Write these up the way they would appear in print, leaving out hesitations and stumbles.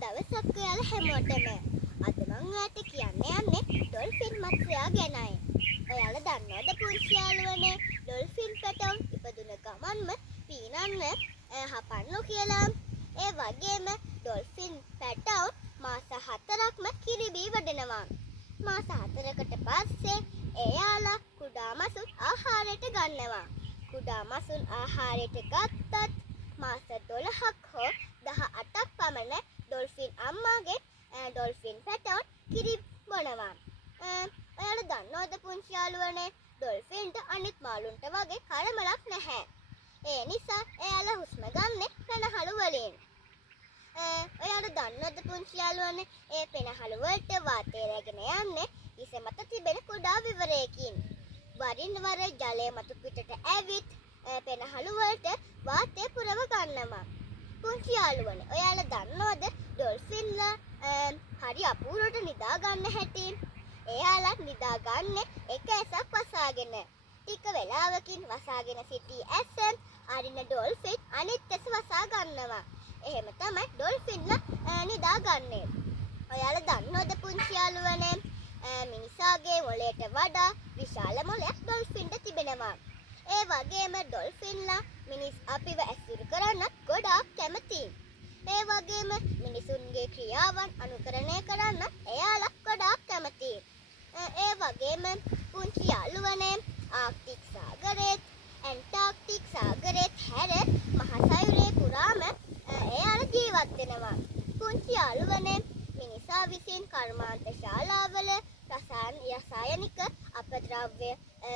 දවසක් ඔයාලා හැමෝටම. අද මම ඔයාලට කියන්න යන්නේ ඩොල්ෆින් මත්ස්‍යයා ගැනයි. ඔයාලා දන්නවද පුංචි යාළුවනේ ඩොල්ෆින් පැටවුන් ඉපදුන ගමන්ම පීනන්න හපන්නු කියලා. ඒ වගේම ඩොල්ෆින් පැටවුන් මාස 4ක්ම කිරිබී වඩනවා. මාස 4කට පස්සේ එයාලා කුඩා මසුන් ආහාරයට ගන්නවා. කුඩා මසුන් ආහාරයට ගත්තත් මාස 12ක් හෝ 18ක් පමණ ඩොල්ෆින් අම්මාගේ ඩොල්ෆින් පැටවුන් කිරි බොනවා. ඔයාලා දන්නවද පුංචි යාළුවනේ ඩොල්ෆින්ට අනිත් මාළුන්ට වගේ කලබලක් නැහැ. ඒ නිසා එයාලා හුස්ම ගන්නෙ පෙනහළු වලින්. ඔයාලා දන්නවද පුංචි යාළුවනේ ඒ පෙනහළු වලට වාතය රැගෙන යන්නේ ඉස මත තිබෙන කුඩා විවරයකින්. වරින් වර ජලය මතු පිටට ඇවිත් පෙනහළු වලට වාතය පුරව ගන්නවා. පුංචි යාළුවනේ ඔයාලා දන්නවද ඩොල්ෆින්ලා හරි අපූර්වට නිදා ගන්න හැටි? එයාලා නිදා ගන්නේ එක ඇසක් වසාගෙන. ටික වෙලාවකින් වසාගෙන සිටි ඇස අරින ඩොල්ෆින් අනිත් ඇස වසා ගන්නවා. එහෙම තමයි ඩොල්ෆින්ලා නිදා ගන්නේ. ඔයාලා දන්නවද පුංචි යාළුවනේ මිනිසාගේ මොළයට වඩා විශාල මොළයක් ඩොල්ෆින්ට තිබෙනවා. ඒ වගේම ඩොල්ෆින්ලා මිනිස් අපිව ඇසුරු කරන්නත් ගොඩාක් කැමතියි. ඒ වගේම මිනිසුන්ගේ ක්‍රියාවන් අනුකරණය කරන්න එයාලා ගොඩාක් කැමතියි. ඒ වගේම පුංචි යාළුවනේ ආර්ක්ටික් සාගරයේත් ඇන්ටාර්ක්ටික් සාගරයේත් හැර මහසයුරේ පුරාම එයාලා ජීවත් වෙනවා. පුංචි යාළුවනේ මිනිසා විසින් කර්මාන්ත ශාලාවල රසායනික අපද්‍රව්‍ය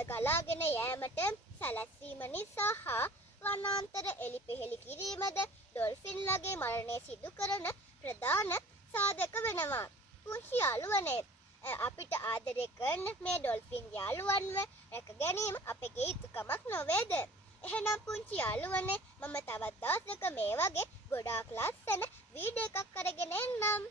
ගලාගෙන යෑමට සැලැස්වීම නිසා හා වනාන්තර එලිපෙහෙලි කිරීමද ඩොල්ෆින්ලගේ මරණය සිදු කරන ප්‍රධාන සාධක වෙනවා. පුංචි යාළුවනේ අපිට ආදරය කරන මේ ඩොල්ෆින් යාළුවන්ව රැක ගැනීම අපගේ යුතුකමක් නොවේද? එහෙනම් පුංචි යාළුවනේ මම තවත් දවසක මේ වගේ ගොඩාක් ලස්සන වීඩියෝ එකක් අරගෙන එන්නම්.